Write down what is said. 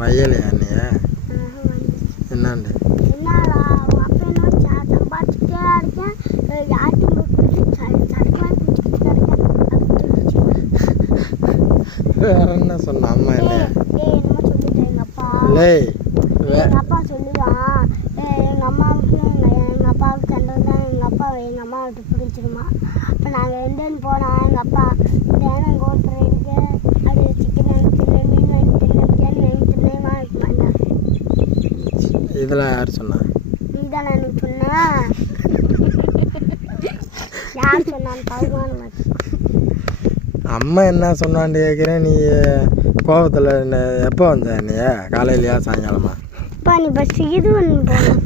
வயலையா நீ என்னாண்டு என்னடா உன் அப்பா என்ன சம்பாதிச்சுட்டே இருக்கேன் யார்ட்டும் வேற என்ன சொன்ன அம்மா என்ன என்னமோ சொல்லிட்டேன் எங்கள் அப்பா லே எங்கள் அப்பா சொல்லுவான் எங்கள் அம்மாவுக்கும் எங்கள் அப்பாவுக்கு சண்டை தான் எங்கள் அப்பா எங்கள் அம்மா விட்டு பிடிச்சிருமா அப்போ நாங்கள் எந்தேன்னு போனால் எங்கள் அப்பா தினம் கோட்டரை இருக்கு அது சிக்கன் வாங்கிட்டு மீன் வாங்கிட்டு பிரியாணி வாங்கிட்டு வாங்கிக்க மாட்டேன். இதெல்லாம் யார் சொன்னா நீ தானே எனக்கு சொன்ன. யார் சொன்னான்னு பகவான் மாட்டேன். அம்மா என்ன சொன்னான்னு கேட்குறேன். நீ கோபத்தில் எப்போ வந்த நீ காலையிலையா சாயங்காலமா? அப்பா நீ பஸ் இது ஒன்று போகணும்.